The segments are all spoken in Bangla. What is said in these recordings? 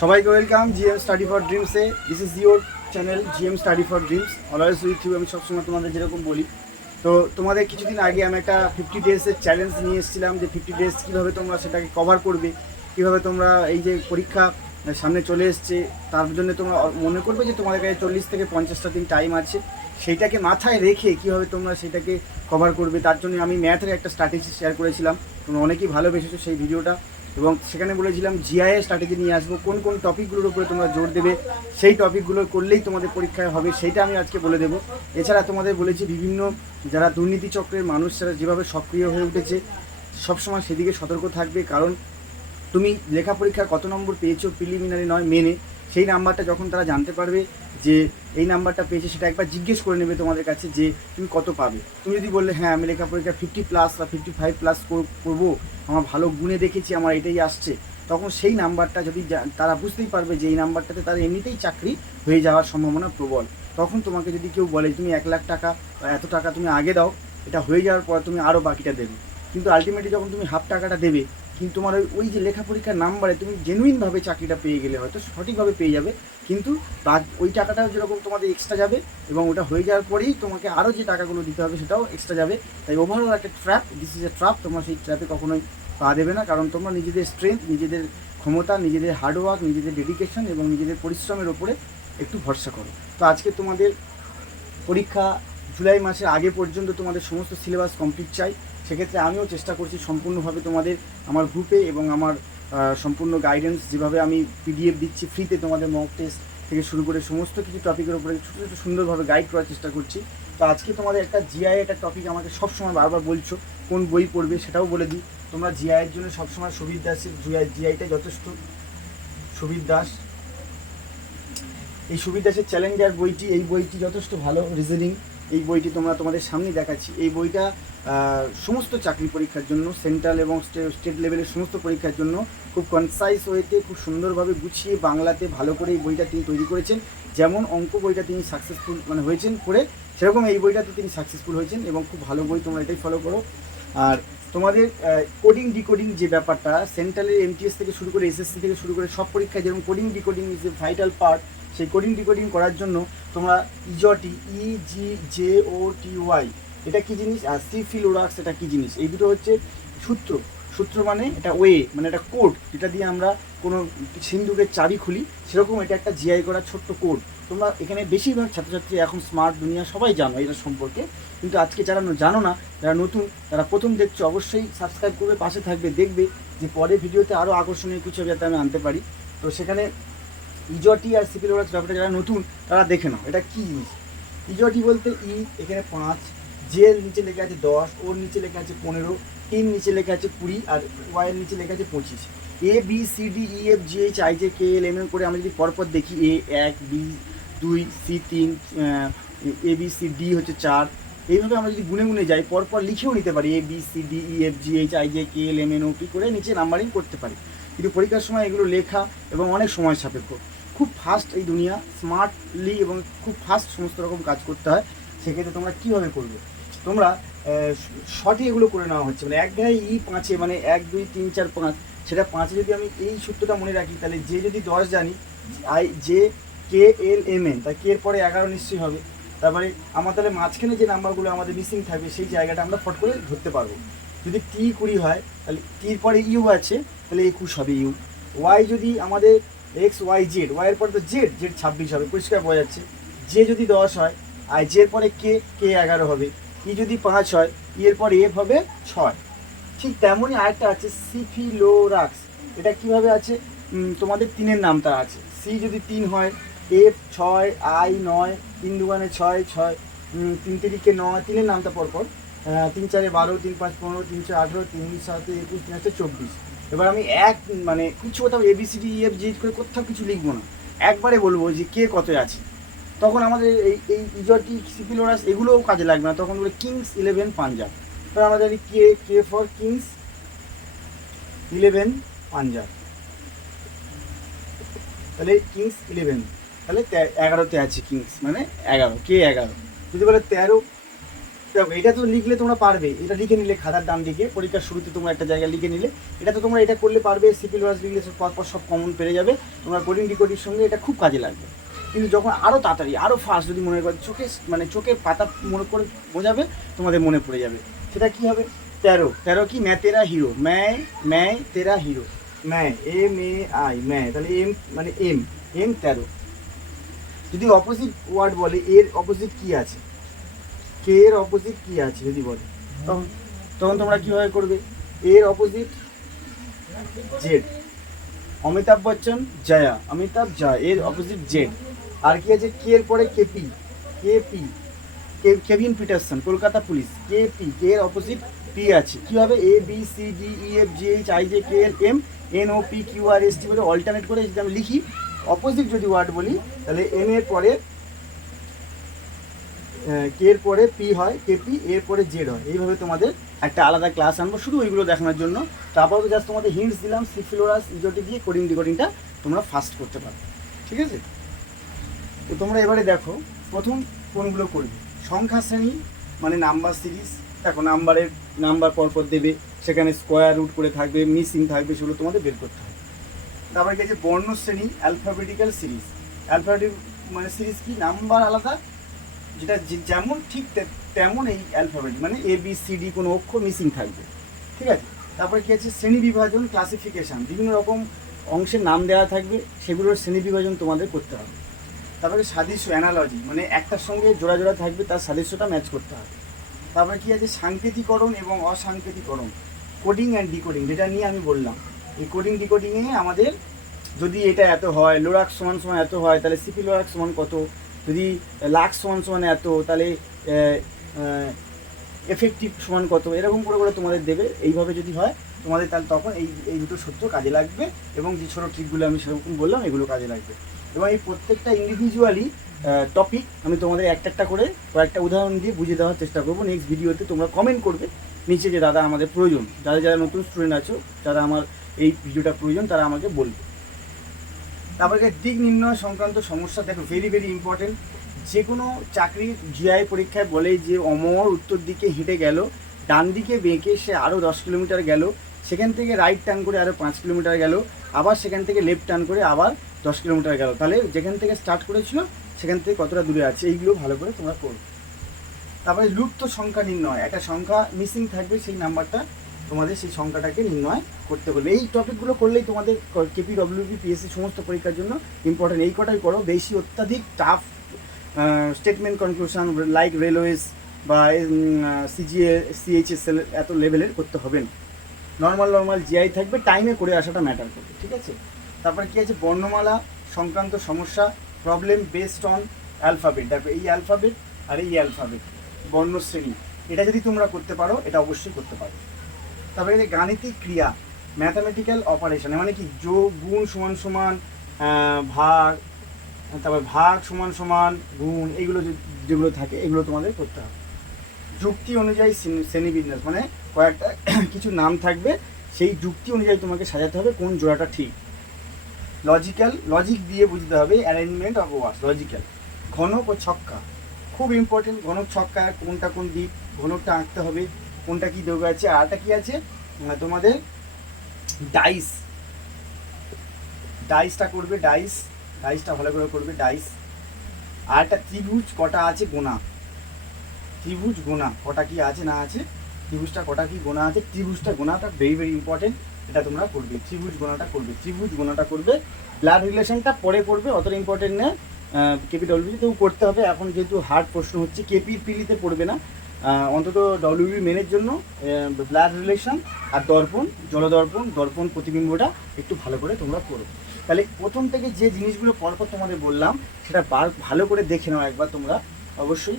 সবাইকে welcome GM study for ড্রিমসে this is your channel GM study for dreams always with you আমি সবসময় তোমাদের যেরকম বলি তো তোমাদের কিছুদিন আগে আমি একটা ফিফটি ডেজের চ্যালেঞ্জ নিয়ে এসেছিলাম যে ফিফটি ডেজ কীভাবে তোমরা সেটাকে কভার করবে কীভাবে তোমরা এই যে পরীক্ষা সামনে চলে এসছে তার জন্য তোমরা মনে করবে যে তোমাদের কাছে চল্লিশ থেকে পঞ্চাশটা দিন টাইম আছে সেইটাকে মাথায় রেখে কীভাবে তোমরা সেটাকে কভার করবে তার জন্য আমি ম্যাথের একটা স্ট্র্যাটেজি শেয়ার করেছিলাম তোমরা অনেকেই ভালোবেসেছো সেই ভিডিওটা এবং সেখানে বলেছিলাম জিআইএ স্ট্র্যাটেজি নিয়ে আসবো কোন কোন টপিকগুলোর উপরে তোমরা জোর দেবে সেই টপিকগুলো করলেই তোমাদের পরীক্ষায় হবে সেটা আমি আজকে বলে দেবো এছাড়া তোমাদের বলেছি বিভিন্ন যারা দুর্নীতি চক্রের মানুষ যারা যেভাবে সক্রিয় হয়ে উঠেছে সবসময় সেদিকে সতর্ক থাকবে কারণ তুমি লেখা পরীক্ষা কত নম্বর পেয়েছো প্রিলিমিনারি নয় মেনে সেই নাম্বারটা যখন তারা জানতে পারবে যে এই নাম্বারটা পেয়েছে সেটা একবার জিজ্ঞেস করে নেবে তোমাদের কাছে যে তুমি কত পাবে তুমি যদি বললে হ্যাঁ আমি লেখা পরীক্ষা ফিফটি প্লাস বা ফিফটি ফাইভ প্লাস করবো আমার ভালো গুণে দেখেছি আমার এটাই আসছে তখন সেই নাম্বারটা যদি তারা বুঝতেই পারবে যে এই নাম্বারটাতে তার এমনিতেই চাকরি হয়ে যাওয়ার সম্ভাবনা প্রবল তখন তোমাকে যদি কেউ বলে তুমি এক লাখ টাকা বা এত টাকা তুমি আগে দাও এটা হয়ে যাওয়ার পর তুমি আরও বাকিটা দেবে কিন্তু আলটিমেটলি যখন তুমি হাফ টাকাটা দেবে কিন্তু তোমার ওই যে লেখা পরীক্ষার নাম্বারে তুমি জেনুইনভাবে চাকরিটা পেয়ে গেলে হয়তো সঠিকভাবে পেয়ে যাবে কিন্তু ওই টাকাটা যেরকম তোমাদের এক্সট্রা যাবে এবং ওটা হয়ে যাওয়ার পরেই তোমাকে আরও যে টাকাগুলো দিতে হবে সেটাও এক্সট্রা যাবে তাই ওভারঅল একটা trap this is a trap তোমার সেই ট্র্যাপে কখনোই পা দেবে না কারণ তোমরা নিজেদের স্ট্রেংথ নিজেদের ক্ষমতা নিজেদের হার্ডওয়ার্ক নিজেদের ডেডিকেশন এবং নিজেদের পরিশ্রমের ওপরে একটু ভরসা করো তো আজকে তোমাদের পরীক্ষা জুলাই মাসের আগে পর্যন্ত তোমাদের সমস্ত সিলেবাস কমপ্লিট চাই সেক্ষেত্রে আমিও চেষ্টা করছি সম্পূর্ণভাবে তোমাদের আমার গ্রুপে এবং আমার সম্পূর্ণ গাইডেন্স যেভাবে আমি পিডিএফ দিচ্ছি ফ্রিতে তোমাদের মক টেস্ট থেকে শুরু করে সমস্ত কিছু টপিকের উপরে ছোটো ছোটো সুন্দরভাবে গাইড করার চেষ্টা করছি তো আজকে তোমাদের একটা জিআই একটা টপিক আমাকে সবসময় বারবার বলছো কোন বই পড়বে সেটাও বলে দিই তোমরা জিআইয়ের জন্য সবসময় সুবীর দাসের জিআই জিআইটা যথেষ্ট সুবীর দাস এই সুবীর দাসের চ্যালেঞ্জার বইটি এই বইটি যথেষ্ট ভালো রিজনিং এই বইটি তোমরা তোমাদের সামনে দেখাচ্ছি এই বইটা সমস্ত চাকরি পরীক্ষার জন্য সেন্ট্রাল এবং স্টেট লেভেলের সমস্ত পরীক্ষার জন্য খুব কনসাইজ হয়েতে খুব সুন্দরভাবে গুছিয়ে বাংলাতে ভালো করে এই বইটা তিনি তৈরি করেছেন যেমন অঙ্ক বইটা তিনি সাকসেসফুল মানে হয়েছেন করে সেরকম এই বইটাতে তিনি সাকসেসফুল হয়েছেন এবং খুব ভালো বই তোমরা এটাই ফলো করো আর তোমাদের কোডিং ডিকোডিং যে ব্যাপারটা সেন্ট্রালের এমটিএস থেকে শুরু করে এসএসসি থেকে শুরু করে সব পরীক্ষায় যেরকম coding decoding is a vital part সেই কোডিং ডিকোডিং করার জন্য তোমরা ইজটি ই জি জে ও টি ওয়াই এটা কি জিনিস আর সি ওরাক্স এটা কি জিনিস এই দুটো হচ্ছে সূত্র সূত্র মানে এটা ওয়ে মানে এটা কোড যেটা দিয়ে আমরা কোনো সিন্ধুকের চাবি খুলি সেরকম এটা একটা জিআই করা ছোট্ট কোড তোমরা এখানে বেশিরভাগ ছাত্রছাত্রী এখন স্মার্ট দুনিয়া সবাই জানো এটা সম্পর্কে কিন্তু আজকে যারা জানো না যারা নতুন তারা প্রথম দেখছো অবশ্যই সাবস্ক্রাইব করবে পাশে থাকবে দেখবে যে পরে ভিডিওতে আরও আকর্ষণীয় কিছু যাতে আমি আনতে পারি তো সেখানে ইজটি আর সিপিল ব্যাপারটা যারা নতুন তারা দেখে নাও এটা কী জিনিস ইজটি বলতে ই এখানে পাঁচ যে নিচে লেখা আছে দশ ওর নিচে লেখা আছে পনেরো তিন নিচে লেখা আছে কুড়ি আর ওয়াইয়ের নিচে লেখা আছে পঁচিশ A B C D E F G H I J K L M M করে আমরা যদি পরপর দেখি এ এক বি দুই সি তিন এ বি সি ডি হচ্ছে চার এইভাবে আমরা যদি গুনে গুনে যাই পরপর লিখেও নিতে পারি A B C D E F G H I J K L M N O P করে নিচে নাম্বারিং করতে পারি কিন্তু পরীক্ষার সময় এগুলো লেখা এবং অনেক সময় সাপেক্ষ খুব ফাস্ট এই দুনিয়া স্মার্টলি এবং খুব ফাস্ট সমস্ত রকম কাজ করতে হয় সেক্ষেত্রে তোমরা কীভাবে করবে তোমরা শর্টে এগুলো করে নেওয়া হচ্ছে মানে এক গায়ে ই পাঁচে মানে এক দুই তিন চার পাঁচ সেটা পাঁচে যদি আমি এই সূত্রটা মনে রাখি তাহলে যে যদি দশ জানি আই যে কে এল এম এন তাই কে এর পরে এগারো নিশ্চয়ই হবে তারপরে আমার তাহলে মাঝখানে যে নাম্বারগুলো আমাদের মিসিং থাকবে সেই জায়গাটা আমরা ফট করে ধরতে পারবো যদি টি কুড়ি হয় তাহলে টির পরে ইউ আছে তাহলে একুশ হবে ইউ ওয়াই যদি আমাদের এক্স ওয়াই জেড ওয়াইয়ের পরে তো জেড জেড ছাব্বিশ হবে পরিষ্কার বোঝা যাচ্ছে জে যদি দশ হয় আর জের পরে কে কে এগারো হবে ই e যদি পাঁচ হয় ইয়ের e পর এফ হবে ছয় ঠিক তেমনই আরেকটা আছে সিফিলোরাক্স এটা কিভাবে আছে তোমাদের তিনের নামটা আছে সি যদি তিন হয় এফ ছয় আই নয় তিন দুগানে ছয় ছয় তিন তিরিকে নয় তিনের নামটা পরপর তিন চারে বারো তিন পাঁচ পনেরো তিন ছয় আঠেরো তিন সাত একুশ তিন আছে চব্বিশ এবার আমি এক মানে কিছু কোথাও এবিসিডি এফ জি করে কোথাও কিছু লিখবো না একবারে বলবো যে কে কত আছে তখন আমাদের এই এই ইজটিক সিপিলোরাস এগুলোও কাজে লাগবে না তখন বলে কিংস ইলেভেন পাঞ্জাব তাহলে আমরা জানি K K for Kings eleven Punjab তাহলে কিংস ইলেভেন তাহলে এগারোতে আছে কিংস মানে এগারো কে এগারো যদি বলে তেরো দেখো এটা তো লিখলে তোমরা পারবে এটা লিখে নিলে খাতার ডান দিকে পরীক্ষার শুরুতে তোমরা একটা জায়গা লিখে নিলে এটা তো তোমরা এটা করলে পারবে সিপিল ওয়াজ লিখলে পরপর সব কমন পেরে যাবে তোমরা কোডিং ডিকোডির সঙ্গে এটা খুব কাজে লাগবে কিন্তু যখন আরও তাড়াতাড়ি আরও ফাস্ট যদি মনে করে চোখে মানে চোখের পাতা মনে করে বোঝাবে তোমাদের মনে পড়ে যাবে সেটা কি হবে তেরো তেরো কি ম্যা তেরা হিরো ম্যায় ম্যায় তেরা হিরো ম্যায় এম এ আই ম্যায় তাহলে এম মানে এম এম তেরো যদি অপোজিট ওয়ার্ড বলে এর অপোজিট কি আছে কে এর অপোজিট কি আছে যদি বলে তখন তখন তোমরা কীভাবে করবে এর অপোজিট জেড অমিতাভ বচ্চন জয়া অমিতাভ জয়া এর অপোজিট জেড আর কি আছে কে এর পরে KP KP Kevin Pietersen Kolkata police KP K এর অপোজিট পি আছে কি হবে A B C D E F G H I J K L M N O P Q R S T বলে অল্টারনেট করে যদি আমি লিখি অপোজিট যদি ওয়ার্ড বলি তাহলে এন এর পরে কে এর পরে পি হয় কেপি এর পরে জেড হয় এইভাবে তোমাদের একটা আলাদা ক্লাস আনবো শুধু ওইগুলো দেখানোর জন্য তারপর জাস্ট তোমাদের হিন্টস দিলাম সিফিলোরাস ইজোটি দিয়ে কোডিং ডিকোডিংটা তোমরা ফাস্ট করতে পারো ঠিক আছে তো তোমরা এবারে দেখো প্রথম কোনগুলো করবে সংখ্যা শ্রেণী মানে নাম্বার সিরিজ দেখো নাম্বারের নাম্বার পরপর দেবে সেখানে স্কোয়ার রুট করে থাকবে মিসিং থাকবে সেগুলো তোমাদের বের করতে হবে তারপরে গেছে বর্ণ শ্রেণী অ্যালফাবেটিক্যাল সিরিজ অ্যালফাবেটিক মানে সিরিজ কি নাম্বার আলাদা যেটা যেমন ঠিক তেমন এই অ্যালফাবেট মানে এ বি সি ডি কোনো অক্ষর মিসিং থাকবে ঠিক আছে তারপরে কী আছে শ্রেণী বিভাজন ক্লাসিফিকেশান বিভিন্ন রকম অংশের নাম দেওয়া থাকবে সেগুলোর শ্রেণী বিভাজন তোমাদের করতে হবে তারপরে সাদৃশ্য অ্যানালজি মানে একটার সঙ্গে জোড়া জোড়া থাকবে তার সাদৃশ্যটা ম্যাচ করতে হবে তারপরে কী আছে সাংকেতিকরণ এবং অসাংকেতিকরণ কোডিং অ্যান্ড ডিকোডিং যেটা নিয়ে আমি বললাম এই কোডিং ডিকোডিংয়ে আমাদের যদি এটা এত হয় লোরাক সমান সমান এত হয় তাহলে সিপি লোরাক সমান কত যদি লাক্স সমান সমান এত তাহলে এফেক্টিভ সমান কত এরকম করে করে তোমাদের দেবে এইভাবে যদি হয় তোমাদের তাহলে তখন এই এই দুটো সত্য কাজে লাগবে এবং যে ছোটো ট্রিকগুলো আমি সেরকম বললাম এগুলো কাজে লাগবে এবং এই প্রত্যেকটা ইন্ডিভিজুয়ালি টপিক আমি তোমাদের একটা একটা করে কয়েকটা উদাহরণ দিয়ে বুঝিয়ে দেওয়ার চেষ্টা করবো নেক্সট ভিডিওতে তোমরা কমেন্ট করবে নিচে যে দাদা আমাদের প্রয়োজন যারা যারা নতুন স্টুডেন্ট আছো যারা আমার এই ভিডিওটা প্রয়োজন তারা আমাকে বলবে তারপরে দিক নির্ণয় সংক্রান্ত সমস্যা দেখো ভেরি ভেরি ইম্পর্টেন্ট যে কোনো চাকরির জিআই পরীক্ষায় বলে যে অমর উত্তর দিকে হেঁটে গেল ডান দিকে বেঁকে সে আরও দশ কিলোমিটার গেল সেখান থেকে রাইট টার্ন করে আরও পাঁচ কিলোমিটার গেল আবার সেখান থেকে লেফট টার্ন করে আবার দশ কিলোমিটার গেল তাহলে যেখান থেকে স্টার্ট করেছিল সেখান থেকে কতটা দূরে আছে এইগুলো ভালো করে তোমরা করো তারপরে লুপ্ত সংখ্যা নির্ণয় একটা সংখ্যা মিসিং থাকবে সেই নাম্বারটা তোমাদের সেই সংখ্যাটাকে নির্ণয় করতে বলবে এই টপিকগুলো করলেই তোমাদের কেপি ডব্লিউপি পিএসসি সমস্ত পরীক্ষার জন্য ইম্পর্টেন্ট এই কটাই করো বেশি অত্যাধিক tough statement conclusion like railways বা সিজিএ সিএইচএসএল এত লেভেলের করতে হবে না নর্মাল নর্মাল জিআই থাকবে টাইমে করে আসাটা ম্যাটার করবে ঠিক আছে তারপরে কী আছে বর্ণমালা সংক্রান্ত সমস্যা প্রবলেম বেসড অন অ্যালফাবেট দেখো এই অ্যালফাবেট আর এই অ্যালফাবেট বর্ণশ্রেণী এটা যদি তোমরা করতে পারো এটা অবশ্যই করতে পারো তারপরে যে গাণিতিক ক্রিয়া ম্যাথামেটিক্যাল অপারেশন মানে কি যোগ গুণ সমান সমান ভাগ তারপর ভাগ সমান সমান গুণ এইগুলো যেগুলো থাকে এগুলো তোমাদের করতে হবে যুক্তি অনুযায়ী শ্রেণীবিন্যাস মানে কয়েকটা কিছু নাম থাকবে সেই যুক্তি অনুযায়ী তোমাকে সাজাতে হবে কোন জোড়াটা ঠিক লজিক্যাল লজিক দিয়ে বুঝতে হবে অ্যারেঞ্জমেন্ট অফ ওয়ার্স লজিক্যাল ঘনক ও ছক্কা খুব ইম্পর্টেন্ট ঘনক ছক্কা কোনটা কোন দিক ঘনকটা আঁকতে হবে কোনটা কী দেওয়া আছে আরটা কী আছে তোমাদের ডাইস ডাইসটা করবে ডাইস ডাইসটা ভালো করে করবে ডাইস আর একটা ত্রিভুজ কটা আছে গোনা ত্রিভুজ গোনা কটা কি আছে না আছে ত্রিভুজটা কটা কি গোনা আছে ত্রিভুজটা গোনাটা ভেরি ভেরি ইম্পর্টেন্ট এটা তোমরা করবে ত্রিভুজ গোনাটা করবে ত্রিভুজ গোনাটা করবে ব্লাড রিলেশনটা পরে করবে অতটা ইম্পর্টেন্ট না কেপি ডব্লিউবিতেও করতে হবে এখন যেহেতু হার্ড প্রশ্ন হচ্ছে কেপির পিলিতে পড়বে না অন্তত ডব্লিউবি মেনের জন্য ব্লাড রিলেশন আর দর্পণ জলদর্পণ দর্পণ প্রতিবিম্বটা একটু ভালো করে তোমরা করো তাহলে প্রথম থেকে যে জিনিসগুলো পরপর তোমাদের বললাম সেটা বার ভালো করে দেখে নাও একবার তোমরা অবশ্যই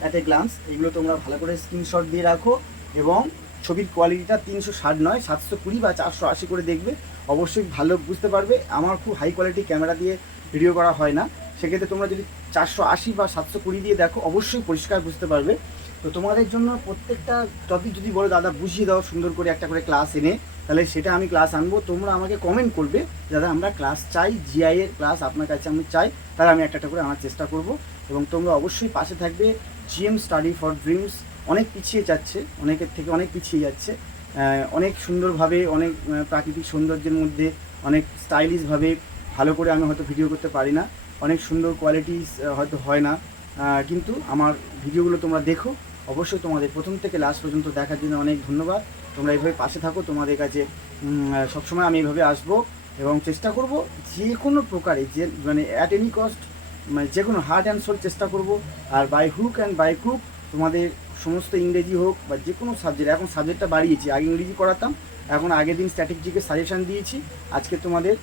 অ্যাট এ গ্লান্স এগুলো তোমরা ভালো করে স্ক্রিনশট দিয়ে রাখো এবং ছবির কোয়ালিটিটা তিনশো ষাট নয় সাতশো কুড়ি বা চারশো আশি করে দেখবে অবশ্যই ভালো বুঝতে পারবে আমার খুব হাই কোয়ালিটি ক্যামেরা দিয়ে ভিডিও করা হয় না সেক্ষেত্রে তোমরা যদি চারশো আশি বা সাতশো কুড়ি দিয়ে দেখো অবশ্যই পরিষ্কার বুঝতে পারবে তো তোমাদের জন্য প্রত্যেকটা টপিক যদি বলো দাদা বুঝিয়ে দাও সুন্দর করে একটা করে ক্লাস এনে তাহলে সেটা আমি ক্লাস আনবো তোমরা আমাকে কমেন্ট করবে দাদা আমরা ক্লাস চাই জিআই এর ক্লাস আপনার কাছে আমি চাই তাহলে আমি একটা করে আনার চেষ্টা করব এবং তোমরা অবশ্যই পাশে থাকবে জিএম স্টাডি ফর ড্রিমস অনেক পিছিয়ে যাচ্ছে অনেকের থেকে অনেক পিছিয়ে যাচ্ছে অনেক সুন্দরভাবে অনেক প্রাকৃতিক সৌন্দর্যের মধ্যে অনেক স্টাইলিশভাবে ভালো করে আমি হয়তো ভিডিও করতে পারি না অনেক সুন্দর কোয়ালিটিস হয়তো হয় না কিন্তু আমার ভিডিওগুলো তোমরা দেখো অবশ্যই তোমাদের প্রথম থেকে লাস্ট পর্যন্ত দেখার জন্য অনেক ধন্যবাদ তোমরা এইভাবে পাশে থাকো তোমাদের কাছে সবসময় আমি এইভাবে আসবো এবং চেষ্টা করব যে কোনো প্রকারে যে মানে অ্যাট এনি কস্ট মানে যে কোনো হার্ট অ্যান্ড সোল চেষ্টা করব আর by hook and by crook তোমাদের সমস্ত ইংরেজি হোক বা যে কোনো সাবজেক্ট এখন সাবজেক্টটা বাড়িয়েছি আগে ইংরেজি করাতাম এখন আগের দিন স্ট্র্যাটেজিকে সাজেশান দিয়েছি আজকে তোমাদের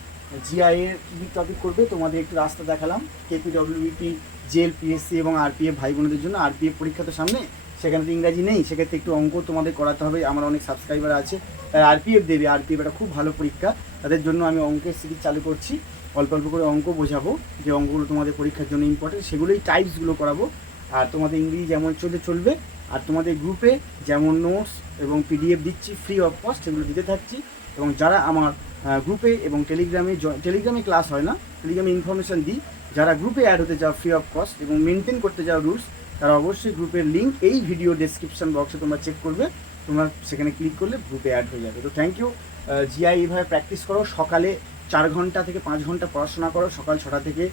জিআইয়ের কী টপিক করবে তোমাদের একটু রাস্তা দেখালাম কেপিডব্লিউপি জেল পিএসসি এবং আরপিএফ ভাই বোনদের জন্য আরপিএফ পরীক্ষা তো সামনে সেখানে তো ইংরাজি নেই সেক্ষেত্রে একটু অঙ্ক তোমাদের করাতে হবে আমার অনেক সাবস্ক্রাইবার আছে তাই আরপিএফ দেবে আরপিএফ একটা খুব ভালো পরীক্ষা তাদের জন্য আমি অঙ্কের সিরিজ চালু করছি অল্প অল্প করে অঙ্ক বোঝাবো যে অঙ্কগুলো তোমাদের পরীক্ষার জন্য ইম্পর্টেন্ট সেগুলোই টাইপসগুলো করাবো আর তোমাদের ইংরেজি যেমন চলে চলবে আর তোমাদের গ্রুপে যেমন নোটস এবং পিডিএফ দিচ্ছি ফ্রি অফ কস্ট এগুলো দিতে থাকছি এবং যারা আমার গ্রুপে এবং টেলিগ্রামে টেলিগ্রামে ক্লাস হয় না টেলিগ্রামে ইনফরমেশান দিই যারা গ্রুপে অ্যাড হতে চাও ফ্রি অফ কস্ট এবং মেনটেন করতে চাও রুলস তারা অবশ্যই গ্রুপের লিঙ্ক এই ভিডিও ডেসক্রিপশন বক্সে তোমরা চেক করবে তোমরা সেখানে ক্লিক করলে গ্রুপে অ্যাড হয়ে যাবে তো থ্যাংক ইউ জিআই এইভাবে প্র্যাকটিস করো সকালে চার ঘন্টা থেকে পাঁচ ঘন্টা পড়াশোনা করো সকাল ছটা থেকে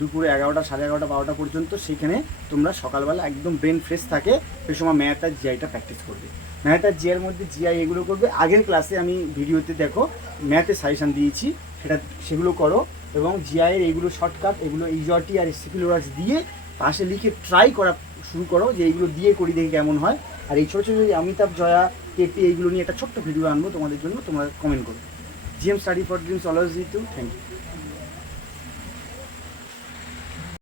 দুপুরে এগারোটা সাড়ে এগারোটা বারোটা পর্যন্ত সেখানে তোমরা সকালবেলা একদম ব্রেন ফ্রেশ থাকে সেই সময় ম্যাথ আর জিআইটা প্র্যাকটিস করবে ম্যাথ আর জিআইয়ের মধ্যে জিআই এগুলো করবে আগের ক্লাসে আমি ভিডিওতে দেখো ম্যাথে সাজেশান দিয়েছি সেটা সেগুলো করো এবং জিআইয়ের এইগুলো শর্টকাট এগুলো ইজটি আর সিকিলোরাস দিয়ে পাশে লিখে ট্রাই করা শুরু করো যে এইগুলো দিয়ে করি দেখি কেমন হয় আর এই ছোটো ছোটো অমিতাভ জয়া কেপি এইগুলো নিয়ে একটা ছোট্ট ভিডিও আনবো তোমাদের জন্য তোমরা কমেন্ট করবে GM Study for Dreams allows you to. Thank you.